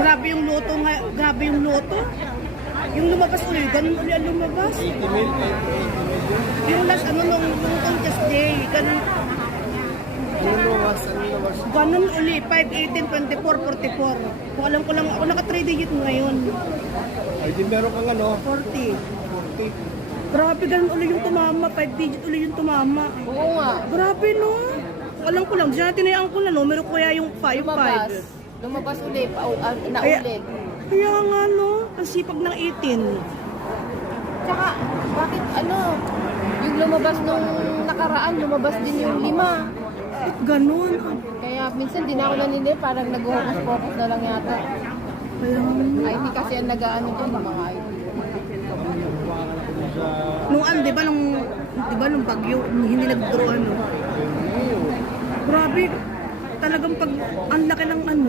Grabe yung loto nga, grabe yung loto. Yung lumabas ulit, ganun ulit ang lumabas. 80 mil, 80 Yung last ano nung contest day, ganun. Ano luwas? Ganun uli, 5, 18, 24, 44. Kung alam ko lang, ako naka-3 digit ngayon. Ay, di meron kang ano? 40. 40. Grabe, ganun uli yung tumama. 5 digit uli yung tumama. Oo nga. Grabe, no? Alam ko lang, diyan tinayaan ko na, no? Meron ko kaya yung 5, 5. Lumabas ulit, naulit. Kaya nga, no? Ang sipag ng 18. Tsaka, bakit yung lumabas nung nakaraan, lumabas din yung 5. Ganun. Kaya minsan di na ako nanili, parang nag-focus na lang yata. Kaya nga. IT kasi ang nag-ano dyan, yung mga IT. Nung di ba nung bagyo, hindi nag-draw ano. Grabe, talagang pag ang laki ng ano.